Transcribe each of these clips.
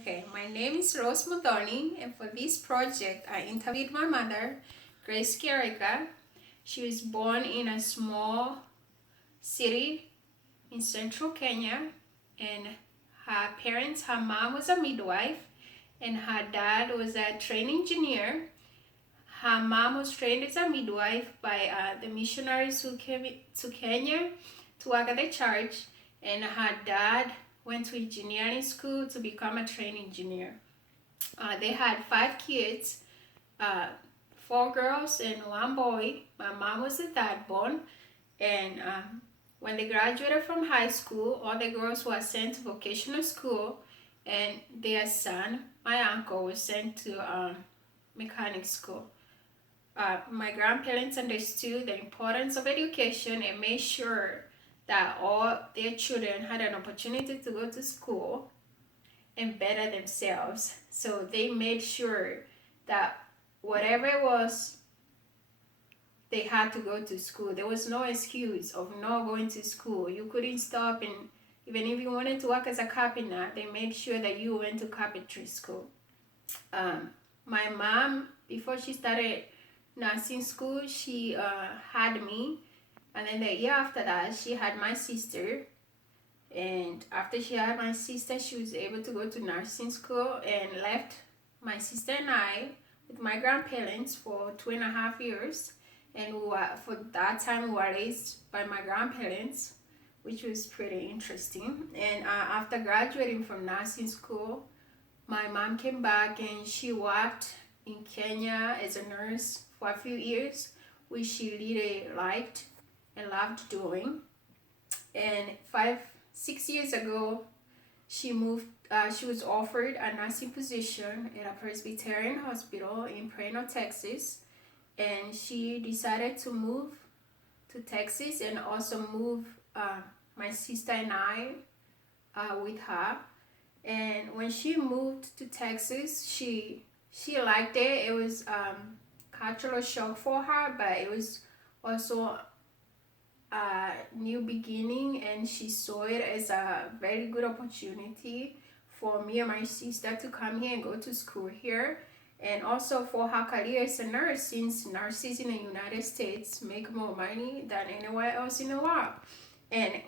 Okay, my name is Rose Muthoni, and for this project, I interviewed my mother, Grace Kiarika. She was born in a small city in central Kenya, and her mom was a midwife, and her dad was a trained engineer. Her mom was trained as a midwife by the missionaries who came to Kenya to work at the church, and her dad went to engineering school to become a trained engineer. They had 5 kids, uh, 4 girls and 1 boy. My mom was the third born, and when they graduated from high school, all the girls were sent to vocational school, and their son, my uncle, was sent to mechanic school. My grandparents understood the importance of education and made sure that all their children had an opportunity to go to school and better themselves. So they made sure that whatever it was, they had to go to school. There was no excuse of not going to school. You couldn't stop, and even if you wanted to work as a carpenter, they made sure that you went to carpentry school. My mom, before she started nursing school, she had me, and then the year after that, she had my sister. And after she had my sister, she was able to go to nursing school and left my sister and I with my grandparents for 2.5 years. And for that time, we were raised by my grandparents, which was pretty interesting. And after graduating from nursing school, my mom came back and she worked in Kenya as a nurse for a few years, which she really liked and loved doing. And 6 years ago, she moved. She was offered a nursing position at a Presbyterian hospital in Plano, Texas, and she decided to move to Texas and also move my sister and I with her. And when she moved to Texas, she liked it. It was cultural shock for her, but it was also a new beginning, and she saw it as a very good opportunity for me and my sister to come here and go to school here, and also for her career as a nurse, since nurses in the United States make more money than anywhere else in the world. And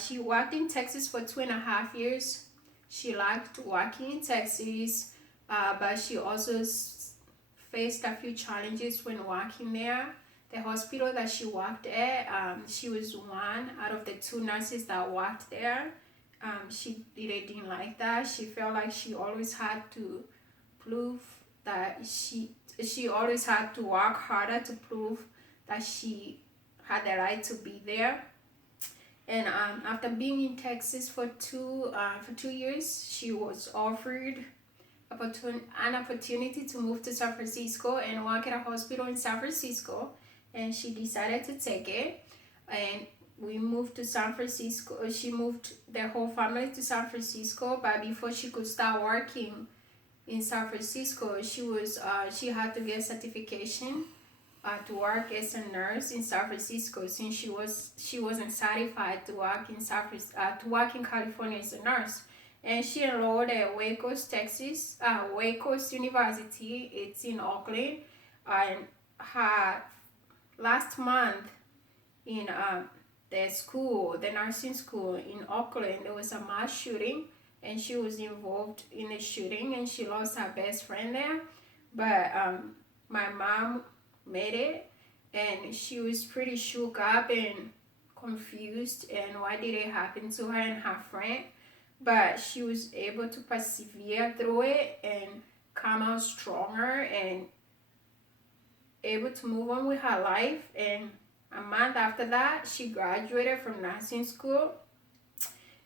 she worked in Texas for 2.5 years. She liked working in Texas, but she also faced a few challenges when working there. The hospital that she worked at, she was one out of the 2 nurses that worked there. She really didn't like that. She felt like she always had to prove that she always had to work harder to prove that she had the right to be there. And after being in Texas for 2 years, she was offered an opportunity to move to San Francisco and work at a hospital in San Francisco, and she decided to take it. And we moved to San Francisco. She moved their whole family to San Francisco, but before she could start working in San Francisco, she had to get certification to work as a nurse in San Francisco, since she wasn't certified to work in California as a nurse. And she enrolled at Wake Coast University. It's in Oakland. And her last month in the nursing school in Oakland, there was a mass shooting, and she was involved in the shooting, and she lost her best friend there. But my mom made it, and she was pretty shook up and confused, and why did it happen to her and her friend. But she was able to persevere through it and come out stronger and able to move on with her life. And a month after that, she graduated from nursing school,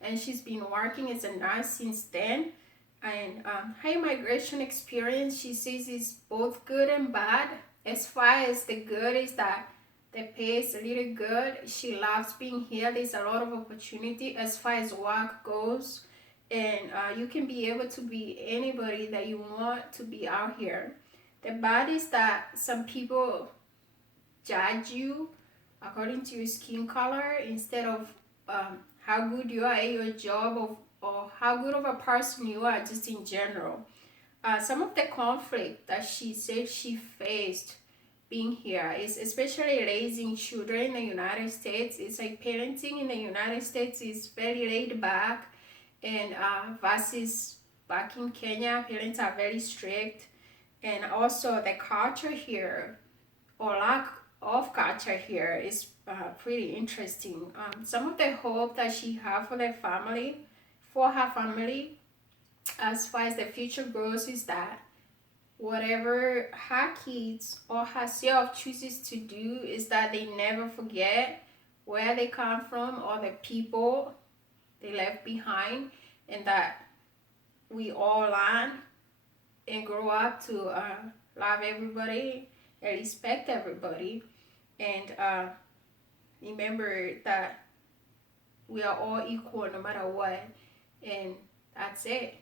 and she's been working as a nurse since then. And her immigration experience, she says, is both good and bad. As far as the good is that the pay is a little good. She loves being here. There's a lot of opportunity as far as work goes, and you can be able to be anybody that you want to be out here. The bad is that some people judge you according to your skin color instead of how good you are at your job, or how good of a person you are just in general. Some of the conflict that she said she faced being here is especially raising children in the United States. It's like parenting in the United States is very laid back, and versus back in Kenya, parents are very strict, and also the culture here or lack of culture here is pretty interesting. Some of the hope that she have for her family, as far as the future goes, is that whatever her kids or herself chooses to do is that they never forget where they come from or the people they left behind, and that we all learn and grow up to love everybody and respect everybody, and remember that we are all equal no matter what, and that's it.